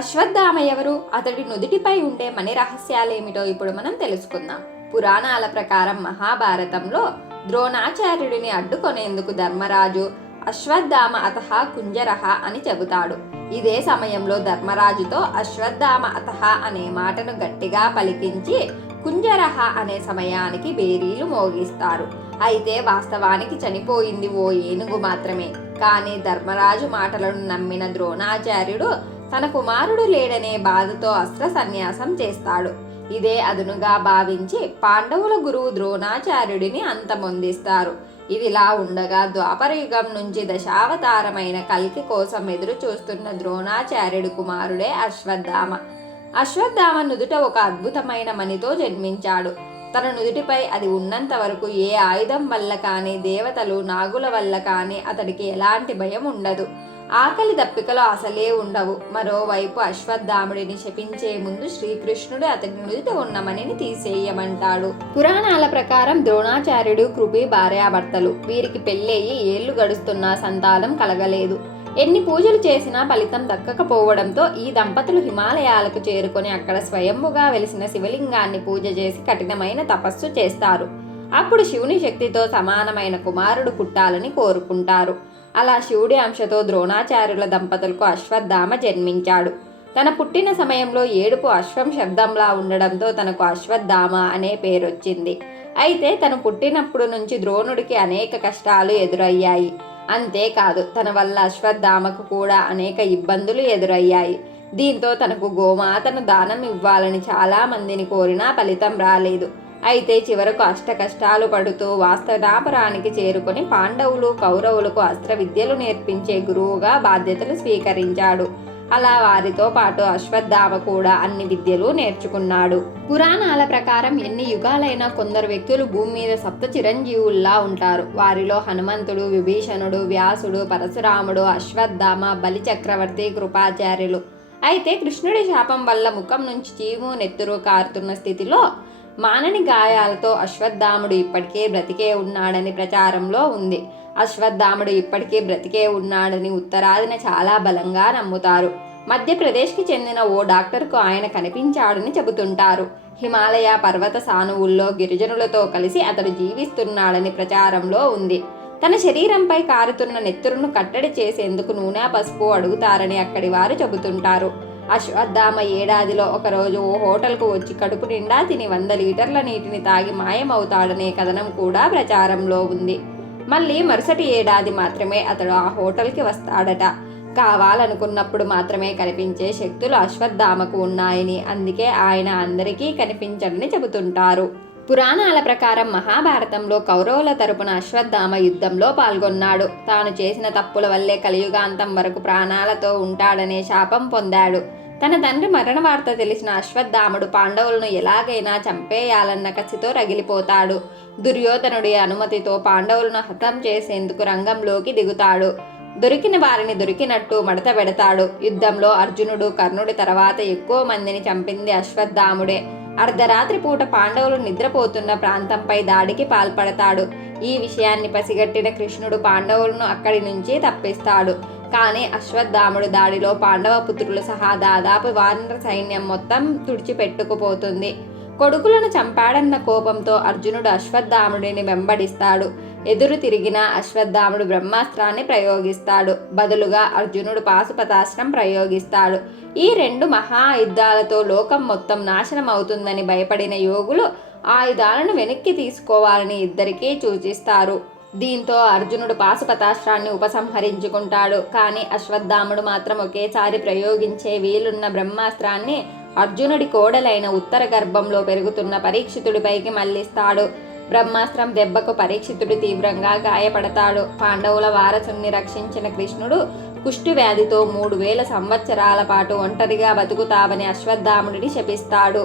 అశ్వత్థామ ఎవరు? అతడి నుదిటిపై ఉండే మణి రహస్యాలేమిటో ఇప్పుడు మనం తెలుసుకుందాం. పురాణాల ప్రకారం మహాభారతంలో ద్రోణాచార్యుడిని అడ్డుకొనేందుకు ధర్మరాజు అశ్వత్థామ అతః కుంజరః అని చెబుతాడు. ఇదే సమయంలో ధర్మరాజుతో అశ్వత్థామ అతః అనే మాటను గట్టిగా పలికించి కుంజరః అనే సమయానికి బేరీలు మోగిస్తారు. అయితే వాస్తవానికి చనిపోయింది ఓ ఏనుగు మాత్రమే. కానీ ధర్మరాజు మాటలను నమ్మిన ద్రోణాచార్యుడు తన కుమారుడు లేడనే బాధతో అస్త్ర సన్యాసం చేస్తాడు. ఇదే అదునుగా భావించి పాండవుల గురువు ద్రోణాచార్యుడిని అంతమొందిస్తారు. ఇదిలా ఉండగా ద్వాపరయుగం నుంచి దశావతారమైన కల్కి కోసం ఎదురు చూస్తున్న ద్రోణాచార్యుడి కుమారుడే అశ్వత్థామ. అశ్వత్థామ నుదుట ఒక అద్భుతమైన మణితో జన్మించాడు. తన నుదుటిపై అది ఉన్నంత వరకు ఏ ఆయుధం వల్ల కానీ, దేవతలు నాగుల వల్ల కానీ అతడికి ఎలాంటి భయం ఉండదు. ఆకలి దప్పికలు అసలే ఉండవు. మరోవైపు అశ్వత్థాముడిని శపించే ముందు శ్రీకృష్ణుడు అతడి నుదుట ఉన్న మణిని తీసేయమంటాడు. పురాణాల ప్రకారం ద్రోణాచార్యుడు కృపి భార్యాభర్తలు. వీరికి పెళ్ళయి ఏళ్లు గడుస్తున్నా సంతానం కలగలేదు. ఎన్ని పూజలు చేసినా ఫలితం దక్కకపోవడంతో ఈ దంపతులు హిమాలయాలకు చేరుకొని అక్కడ స్వయంభుగా వెలిసిన శివలింగాన్ని పూజ చేసి కఠినమైన తపస్సు చేస్తారు. అప్పుడు శివుని శక్తితో సమానమైన కుమారుడు పుట్టాలని కోరుకుంటారు. అలా శివుడి అంశతో ద్రోణాచార్యుల దంపతులకు అశ్వత్థామ జన్మించాడు. తన పుట్టిన సమయంలో ఏడుపు అశ్వం శబ్దంలా ఉండడంతో తనకు అశ్వత్థామ అనే పేరొచ్చింది. అయితే తను పుట్టినప్పుడు నుంచి ద్రోణుడికి అనేక కష్టాలు ఎదురయ్యాయి. అంతేకాదు, తన వల్ల అశ్వత్థామకు కూడా అనేక ఇబ్బందులు ఎదురయ్యాయి. దీంతో తనకు గోమాతను దానం ఇవ్వాలని చాలా మందిని కోరినా ఫలితం రాలేదు. అయితే చివరకు అష్ట కష్టాలు పడుతూ వాస్తనాపురానికి చేరుకొని పాండవులు కౌరవులకు అస్త్ర విద్యలు నేర్పించే గురువుగా బాధ్యతలు స్వీకరించాడు. అలా వారితో పాటు అశ్వత్థామ కూడా అన్ని విద్యలు నేర్చుకున్నాడు. పురాణాల ప్రకారం ఎన్ని యుగాలైనా కొందరు వ్యక్తులు భూమి మీద సప్త చిరంజీవుల్లా ఉంటారు. వారిలో హనుమంతుడు, విభీషణుడు, వ్యాసుడు, పరశురాముడు, అశ్వత్థామ, బలి చక్రవర్తి, కృపాచార్యులు. అయితే కృష్ణుడి శాపం వల్ల ముఖం నుంచి చీము నెత్తురు కారుతున్న స్థితిలో మానని గాయాలతో అశ్వత్థాముడు ఇప్పటికే బ్రతికే ఉన్నాడని ప్రచారంలో ఉంది. అశ్వత్థాముడు ఇప్పటికే బ్రతికే ఉన్నాడని ఉత్తరాదిన చాలా బలంగా నమ్ముతారు. మధ్యప్రదేశ్కి చెందిన ఓ డాక్టర్కు ఆయన కనిపించాడని చెబుతుంటారు. హిమాలయ పర్వత సానువుల్లో గిరిజనులతో కలిసి అతడు జీవిస్తున్నాడని ప్రచారంలో ఉంది. తన శరీరంపై కారుతున్న నెత్తురును కట్టడి చేసేందుకు నూనె పసుపు అడుగుతారని అక్కడి వారు చెబుతుంటారు. అశ్వత్థామ ఏడాదిలో ఒకరోజు ఓ హోటల్కు వచ్చి కడుపు నిండా తిని 100 లీటర్ల నీటిని తాగి మాయమవుతాడనే కథనం కూడా ప్రచారంలో ఉంది. మళ్ళీ మరుసటి ఏడాది మాత్రమే అతడు ఆ హోటల్కి వస్తాడట. కావాలనుకున్నప్పుడు మాత్రమే కనిపించే శక్తులు అశ్వత్థామకు ఉన్నాయని, అందుకే ఆయన అందరికీ కనిపించడని చెబుతుంటారు. పురాణాల ప్రకారం మహాభారతంలో కౌరవుల తరపున అశ్వత్థామ యుద్ధంలో పాల్గొన్నాడు. తాను చేసిన తప్పుల వల్లే కలియుగాంతం వరకు ప్రాణాలతో ఉంటాడనే శాపం పొందాడు. తన తండ్రి మరణ వార్త తెలిసిన అశ్వత్థాముడు పాండవులను ఎలాగైనా చంపేయాలన్న కసితో రగిలిపోతాడు. దుర్యోధనుడి అనుమతితో పాండవులను హతం చేసేందుకు రంగంలోకి దిగుతాడు. దొరికిన వారిని దొరికినట్టు మడత పెడతాడు. యుద్ధంలో అర్జునుడు, కర్ణుడి తర్వాత ఎక్కువ మందిని చంపింది అశ్వత్థాముడే. అర్ధరాత్రి పూట పాండవులు నిద్రపోతున్న ప్రాంతంపై దాడికి పాల్పడతాడు. ఈ విషయాన్ని పసిగట్టిన కృష్ణుడు పాండవులను అక్కడి నుంచి తప్పిస్తాడు. కానీ అశ్వత్థాముడు దాడిలో పాండవ పుత్రులు సహా దాదాపు వానర సైన్యం మొత్తం తుడిచిపెట్టుకుపోతుంది. కొడుకులను చంపాడన్న కోపంతో అర్జునుడు అశ్వత్థాముడిని వెంబడిస్తాడు. ఎదురు తిరిగిన అశ్వత్థాముడు బ్రహ్మాస్త్రాన్ని ప్రయోగిస్తాడు. బదులుగా అర్జునుడు పాశుపతాస్త్రం ప్రయోగిస్తాడు. ఈ 2 మహాయుద్ధాలతో లోకం మొత్తం నాశనం అవుతుందని భయపడిన యోగులు ఆయుధాలను వెనక్కి తీసుకోవాలని ఇద్దరికీ సూచిస్తారు. దీంతో అర్జునుడు పాశుపతాస్త్రాన్ని ఉపసంహరించుకుంటాడు. కానీ అశ్వత్థాముడు మాత్రం ఒకేసారి ప్రయోగించే వీలున్న బ్రహ్మాస్త్రాన్ని అర్జునుడి కోడలైన ఉత్తర గర్భంలో పెరుగుతున్న పరీక్షితుడిపైకి మళ్లిస్తాడు. బ్రహ్మాస్త్రం దెబ్బకు పరీక్షితుడు తీవ్రంగా గాయపడతాడు. పాండవుల వారసుని రక్షించిన కృష్ణుడు కుష్టు వ్యాధితో 3000 సంవత్సరాల పాటు ఒంటరిగా బతుకుతావని అశ్వత్థాముడిని శపిస్తాడు.